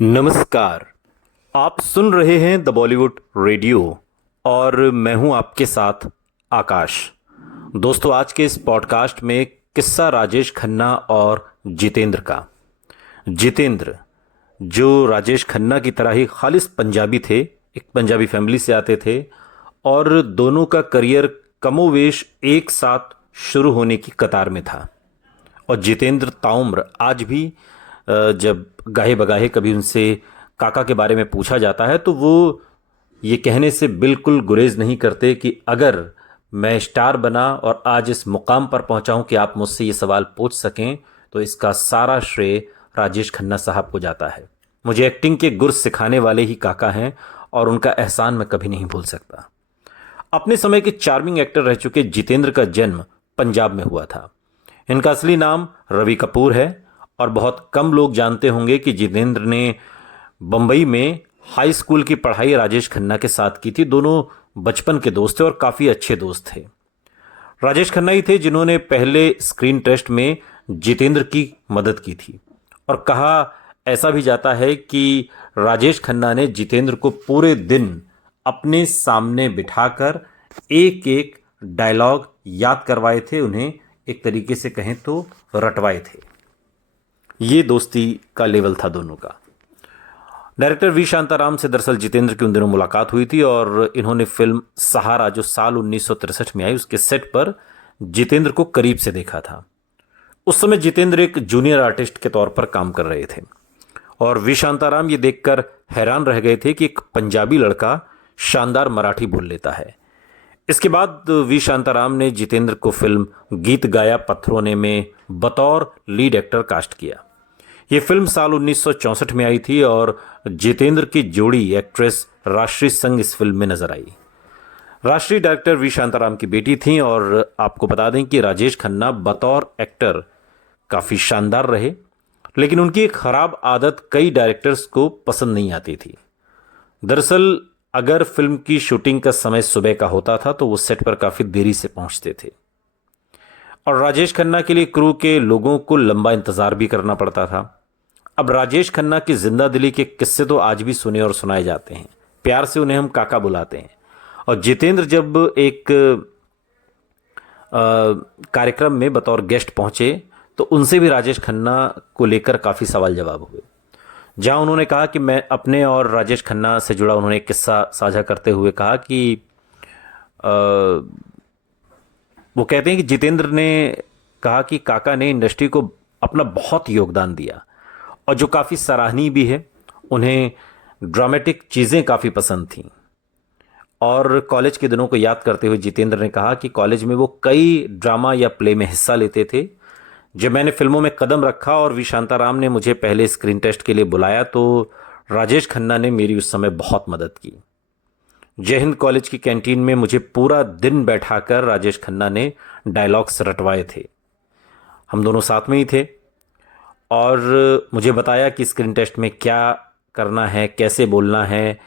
नमस्कार। आप सुन रहे हैं द बॉलीवुड रेडियो और मैं हूं आपके साथ आकाश। दोस्तों, आज के इस पॉडकास्ट में किस्सा राजेश खन्ना और जितेंद्र का। जितेंद्र, जो राजेश खन्ना की तरह ही खालिस पंजाबी थे, एक पंजाबी फैमिली से आते थे और दोनों का करियर कमोवेश एक साथ शुरू होने की कतार में था। और जितेंद्र ताउम्र आज भी जब गाहे बगाहे कभी उनसे काका के बारे में पूछा जाता है तो वो ये कहने से बिल्कुल गुरेज नहीं करते कि अगर मैं स्टार बना और आज इस मुकाम पर पहुंचा हूं कि आप मुझसे ये सवाल पूछ सकें तो इसका सारा श्रेय राजेश खन्ना साहब को जाता है। मुझे एक्टिंग के गुर सिखाने वाले ही काका हैं और उनका एहसान मैं कभी नहीं भूल सकता। अपने समय के चार्मिंग एक्टर रह चुके जितेंद्र का जन्म पंजाब में हुआ था। इनका असली नाम रवि कपूर है और बहुत कम लोग जानते होंगे कि जितेंद्र ने बंबई में हाई स्कूल की पढ़ाई राजेश खन्ना के साथ की थी। दोनों बचपन के दोस्त थे और काफ़ी अच्छे दोस्त थे। राजेश खन्ना ही थे जिन्होंने पहले स्क्रीन टेस्ट में जितेंद्र की मदद की थी और कहा ऐसा भी जाता है कि राजेश खन्ना ने जितेंद्र को पूरे दिन अपने सामने बिठाकर एक एक डायलॉग याद करवाए थे, उन्हें एक तरीके से कहें तो रटवाए थे। ये दोस्ती का लेवल था दोनों का। डायरेक्टर वी शांताराम से दरअसल जितेंद्र की उन दिनों मुलाकात हुई थी और इन्होंने फिल्म सहारा जो साल 1963 में आई उसके सेट पर जितेंद्र को करीब से देखा था। उस समय जितेंद्र एक जूनियर आर्टिस्ट के तौर पर काम कर रहे थे और वी शांताराम ये देखकर हैरान रह गए थे कि एक पंजाबी लड़का शानदार मराठी बोल लेता है। इसके बाद वी शांताराम ने जितेंद्र को फिल्म गीत गाया पत्थरों ने में बतौर लीड एक्टर कास्ट किया। ये फिल्म साल 1964 में आई थी और जितेंद्र की जोड़ी एक्ट्रेस राष्ट्रीय संघ इस फिल्म में नजर आई। राष्ट्रीय डायरेक्टर वी शांताराम की बेटी थी और आपको बता दें कि राजेश खन्ना बतौर एक्टर काफ़ी शानदार रहे, लेकिन उनकी एक खराब आदत कई डायरेक्टर्स को पसंद नहीं आती थी। दरअसल अगर फिल्म की शूटिंग का समय सुबह का होता था तो वो सेट पर काफ़ी देरी से पहुंचते थे और राजेश खन्ना के लिए क्रू के लोगों को लंबा इंतजार भी करना पड़ता था। अब राजेश खन्ना की जिंदा दिली के किस्से तो आज भी सुने और सुनाए जाते हैं। प्यार से उन्हें हम काका बुलाते हैं। और जितेंद्र जब एक कार्यक्रम में बतौर गेस्ट पहुंचे तो उनसे भी राजेश खन्ना को लेकर काफ़ी सवाल जवाब हुए, जहां उन्होंने कहा कि मैं अपने और राजेश खन्ना से जुड़ा उन्होंने एक किस्सा साझा करते हुए कहा कि वो कहते हैं कि जितेंद्र ने कहा कि काका ने इंडस्ट्री को अपना बहुत योगदान दिया और जो काफ़ी सराहनीय भी है। उन्हें ड्रामेटिक चीज़ें काफ़ी पसंद थीं और कॉलेज के दिनों को याद करते हुए जितेंद्र ने कहा कि कॉलेज में वो कई ड्रामा या प्ले में हिस्सा लेते थे। जब मैंने फिल्मों में कदम रखा और वी शांताराम ने मुझे पहले स्क्रीन टेस्ट के लिए बुलाया तो राजेश खन्ना ने मेरी उस समय बहुत मदद की। जय हिंद कॉलेज की कैंटीन में मुझे पूरा दिन बैठाकर राजेश खन्ना ने डायलॉग्स रटवाए थे। हम दोनों साथ में ही थे और मुझे बताया कि स्क्रीन टेस्ट में क्या करना है, कैसे बोलना है।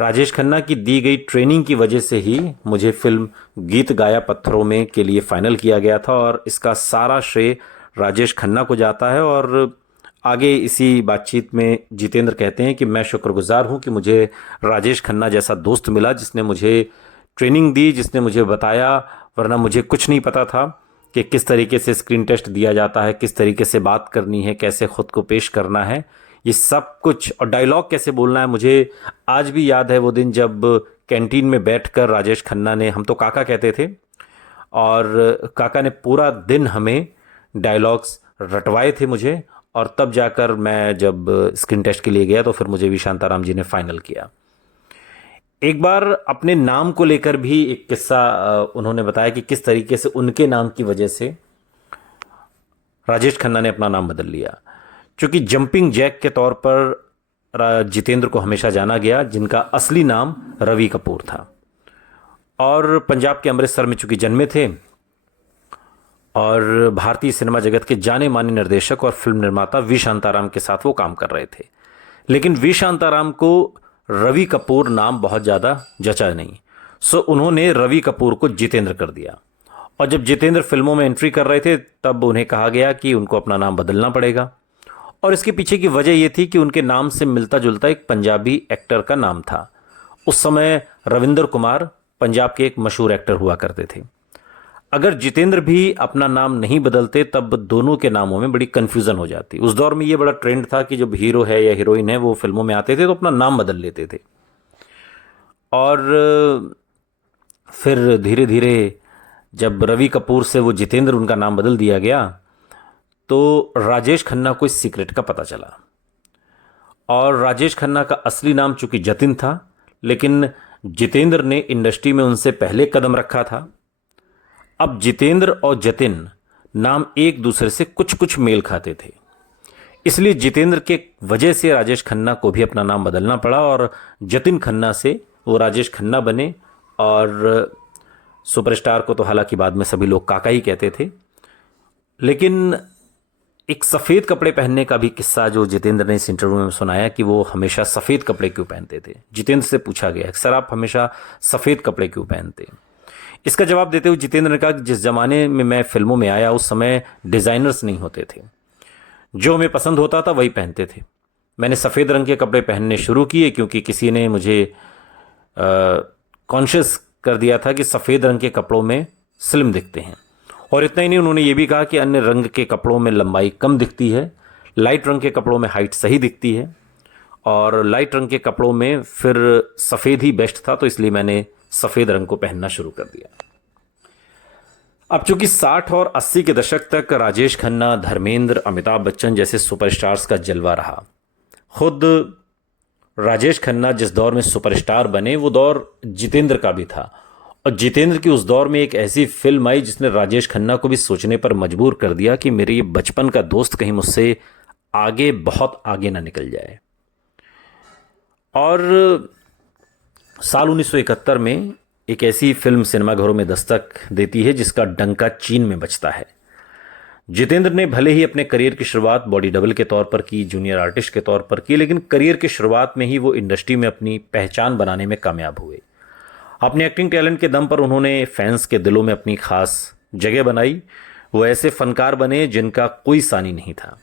राजेश खन्ना की दी गई ट्रेनिंग की वजह से ही मुझे फिल्म गीत गाया पत्थरों में के लिए फाइनल किया गया था और इसका सारा श्रेय राजेश खन्ना को जाता है। और आगे इसी बातचीत में जितेंद्र कहते हैं कि मैं शुक्रगुजार हूं कि मुझे राजेश खन्ना जैसा दोस्त मिला जिसने मुझे ट्रेनिंग दी, जिसने मुझे बताया, वरना मुझे कुछ नहीं पता था कि किस तरीके से स्क्रीन टेस्ट दिया जाता है, किस तरीके से बात करनी है, कैसे खुद को पेश करना है, ये सब कुछ, और डायलॉग कैसे बोलना है। मुझे आज भी याद है वो दिन जब कैंटीन में बैठकर राजेश खन्ना ने, हम तो काका कहते थे, और काका ने पूरा दिन हमें डायलॉग्स रटवाए थे मुझे, और तब जाकर मैं जब स्क्रीन टेस्ट के लिए गया तो फिर मुझे वी शांताराम जी ने फाइनल किया। एक बार अपने नाम को लेकर भी एक किस्सा उन्होंने बताया कि किस तरीके से उनके नाम की वजह से राजेश खन्ना ने अपना नाम बदल लिया। चूंकि जंपिंग जैक के तौर पर जितेंद्र को हमेशा जाना गया, जिनका असली नाम रवि कपूर था, और पंजाब के अमृतसर में चूंकि जन्मे थे और भारतीय सिनेमा जगत के जाने माने निर्देशक और फिल्म निर्माता वी शांताराम के साथ वो काम कर रहे थे। लेकिन वी शांताराम को रवि कपूर नाम बहुत ज़्यादा जचा नहीं, सो उन्होंने रवि कपूर को जितेंद्र कर दिया। और जब जितेंद्र फिल्मों में एंट्री कर रहे थे तब उन्हें कहा गया कि उनको अपना नाम बदलना पड़ेगा और इसके पीछे की वजह ये थी कि उनके नाम से मिलता जुलता एक पंजाबी एक्टर का नाम था। उस समय रविंदर कुमार पंजाब के एक मशहूर एक्टर हुआ करते थे। अगर जितेंद्र भी अपना नाम नहीं बदलते तब दोनों के नामों में बड़ी कन्फ्यूज़न हो जाती। उस दौर में ये बड़ा ट्रेंड था कि जब हीरो है या हीरोइन है वो फिल्मों में आते थे तो अपना नाम बदल लेते थे। और फिर धीरे धीरे जब रवि कपूर से वो जितेंद्र उनका नाम बदल दिया गया तो राजेश खन्ना को इस सीक्रेट का पता चला। और राजेश खन्ना का असली नाम चूंकि जतिन था, लेकिन जितेंद्र ने इंडस्ट्री में उनसे पहले कदम रखा था। अब जितेंद्र और जतिन नाम एक दूसरे से कुछ कुछ मेल खाते थे, इसलिए जितेंद्र के वजह से राजेश खन्ना को भी अपना नाम बदलना पड़ा और जतिन खन्ना से वो राजेश खन्ना बने। और सुपरस्टार को तो हालांकि बाद में सभी लोग काका ही कहते थे। लेकिन एक सफ़ेद कपड़े पहनने का भी किस्सा जो जितेंद्र ने इस इंटरव्यू में सुनाया कि वो हमेशा सफ़ेद कपड़े क्यों पहनते थे। जितेंद्र से पूछा गया सर आप हमेशा सफ़ेद कपड़े क्यों पहनते। इसका जवाब देते हुए जितेंद्र ने कहा कि जिस ज़माने में मैं फिल्मों में आया उस समय डिज़ाइनर्स नहीं होते थे, जो हमें पसंद होता था वही पहनते थे। मैंने सफ़ेद रंग के कपड़े पहनने शुरू किए क्योंकि किसी ने मुझे कॉन्शियस कर दिया था कि सफ़ेद रंग के कपड़ों में स्लिम दिखते हैं। और इतना ही नहीं, उन्होंने ये भी कहा कि अन्य रंग के कपड़ों में लंबाई कम दिखती है, लाइट रंग के कपड़ों में हाइट सही दिखती है, और लाइट रंग के कपड़ों में फिर सफ़ेद ही बेस्ट था, तो इसलिए मैंने सफ़ेद रंग को पहनना शुरू कर दिया। अब चूंकि 60 और 80 के दशक तक राजेश खन्ना, धर्मेंद्र, अमिताभ बच्चन जैसे सुपरस्टार्स का जलवा रहा। खुद राजेश खन्ना जिस दौर में सुपरस्टार बने वो दौर जितेंद्र का भी था, और जितेंद्र की उस दौर में एक ऐसी फिल्म आई जिसने राजेश खन्ना को भी सोचने पर मजबूर कर दिया कि मेरे ये बचपन का दोस्त कहीं मुझसे आगे, बहुत आगे ना निकल जाए। और साल 1971 में एक ऐसी फिल्म सिनेमाघरों में दस्तक देती है जिसका डंका चीन में बजता है। जितेंद्र ने भले ही अपने करियर की शुरुआत बॉडी डबल के तौर पर की, जूनियर आर्टिस्ट के तौर पर की, लेकिन करियर की शुरुआत में ही वो इंडस्ट्री में अपनी पहचान बनाने में कामयाब हुए। अपने एक्टिंग टैलेंट के दम पर उन्होंने फैंस के दिलों में अपनी खास जगह बनाई। वो ऐसे फनकार बने जिनका कोई सानी नहीं था।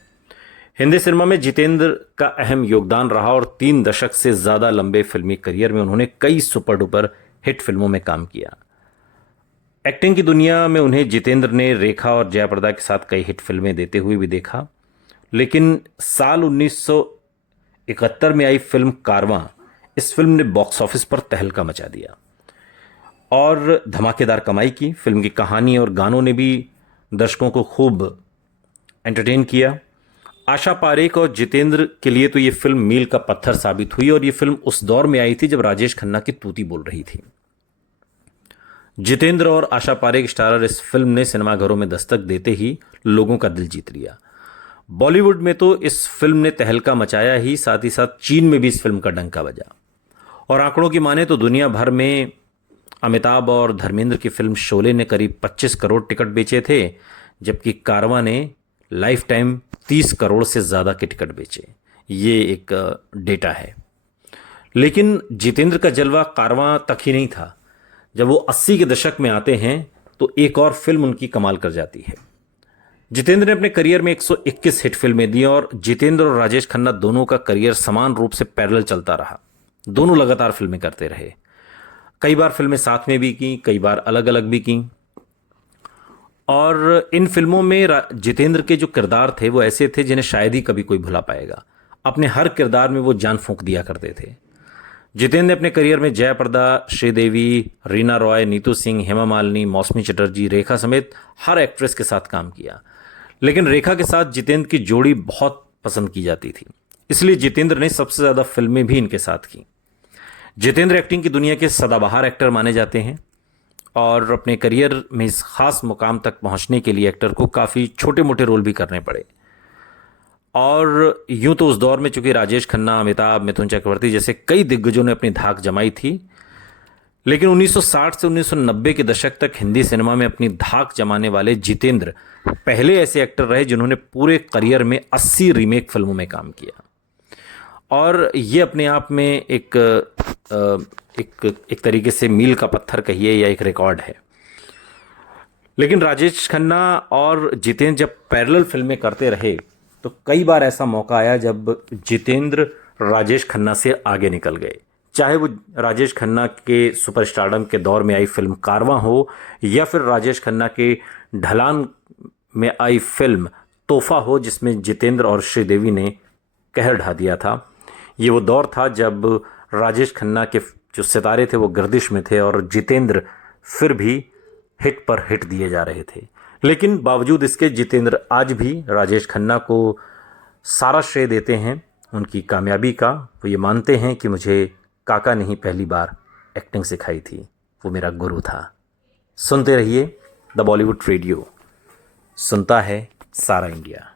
हिंदी सिनेमा में जितेंद्र का अहम योगदान रहा और 3 दशक से ज़्यादा लंबे फिल्मी करियर में उन्होंने कई सुपर डुपर हिट फिल्मों में काम किया। एक्टिंग की दुनिया में उन्हें जितेंद्र ने रेखा और जयाप्रदा के साथ कई हिट फिल्में देते हुए भी देखा। लेकिन साल 1971 में आई फिल्म कारवां, इस फिल्म ने बॉक्स ऑफिस पर तहलका मचा दिया और धमाकेदार कमाई की। फिल्म की कहानी और गानों ने भी दर्शकों को खूब एंटरटेन किया। आशा पारेख और जितेंद्र के लिए तो ये फिल्म मील का पत्थर साबित हुई, और ये फिल्म उस दौर में आई थी जब राजेश खन्ना की तूती बोल रही थी। जितेंद्र और आशा पारेख स्टारर इस फिल्म ने सिनेमाघरों में दस्तक देते ही लोगों का दिल जीत लिया। बॉलीवुड में तो इस फिल्म ने तहलका मचाया ही, साथ ही साथ चीन में भी इस फिल्म का डंका बजा। और आंकड़ों की माने तो दुनिया भर में अमिताभ और धर्मेंद्र की फिल्म शोले ने करीब 25 करोड़ टिकट बेचे थे, जबकि कारवां ने लाइफ टाइम 30 करोड़ से ज़्यादा के टिकट बेचे। ये एक डेटा है। लेकिन जितेंद्र का जलवा कारवां तक ही नहीं था। जब वो 80 के दशक में आते हैं तो एक और फिल्म उनकी कमाल कर जाती है। जितेंद्र ने अपने करियर में 121 हिट फिल्में दी, और जितेंद्र और राजेश खन्ना दोनों का करियर समान रूप से पैरेलल चलता रहा। दोनों लगातार फिल्में करते रहे। कई बार फिल्में साथ में भी की, कई बार अलग अलग भी की। और इन फिल्मों में जितेंद्र के जो किरदार थे वो ऐसे थे जिन्हें शायद ही कभी कोई भुला पाएगा। अपने हर किरदार में वो जान फूंक दिया करते थे। जितेंद्र ने अपने करियर में जयाप्रदा, श्रीदेवी, रीना रॉय, नीतू सिंह, हेमा मालिनी, मौसमी चटर्जी, रेखा समेत हर एक्ट्रेस के साथ काम किया। लेकिन रेखा के साथ जितेंद्र की जोड़ी बहुत पसंद की जाती थी, इसलिए जितेंद्र ने सबसे ज़्यादा फिल्में भी इनके साथ की। जितेंद्र एक्टिंग की दुनिया के सदाबहार एक्टर माने जाते हैं, और अपने करियर में इस खास मुकाम तक पहुंचने के लिए एक्टर को काफ़ी छोटे मोटे रोल भी करने पड़े। और यूं तो उस दौर में चूंकि राजेश खन्ना, अमिताभ, मिथुन चक्रवर्ती जैसे कई दिग्गजों ने अपनी धाक जमाई थी, लेकिन 1960 से 1990 के दशक तक हिंदी सिनेमा में अपनी धाक जमाने वाले जितेंद्र पहले ऐसे एक्टर रहे जिन्होंने पूरे करियर में 80 रीमेक फिल्मों में काम किया। और ये अपने आप में एक तरीके से मील का पत्थर कहिए या एक रिकॉर्ड है। लेकिन राजेश खन्ना और जितेंद्र जब पैरेलल फिल्में करते रहे तो कई बार ऐसा मौका आया जब जितेंद्र राजेश खन्ना से आगे निकल गए, चाहे वो राजेश खन्ना के सुपरस्टारडम के दौर में आई फिल्म कारवां हो या फिर राजेश खन्ना के ढलान में आई फिल्म तोहफा हो, जिसमें जितेंद्र और श्रीदेवी ने कहर ढा दिया था। ये वो दौर था जब राजेश खन्ना के जो सितारे थे वो गर्दिश में थे और जितेंद्र फिर भी हिट पर हिट दिए जा रहे थे। लेकिन बावजूद इसके जितेंद्र आज भी राजेश खन्ना को सारा श्रेय देते हैं उनकी कामयाबी का। वो ये मानते हैं कि मुझे काका ने ही पहली बार एक्टिंग सिखाई थी, वो मेरा गुरु था। सुनते रहिए द बॉलीवुड रेडियो, सुनता है सारा इंडिया।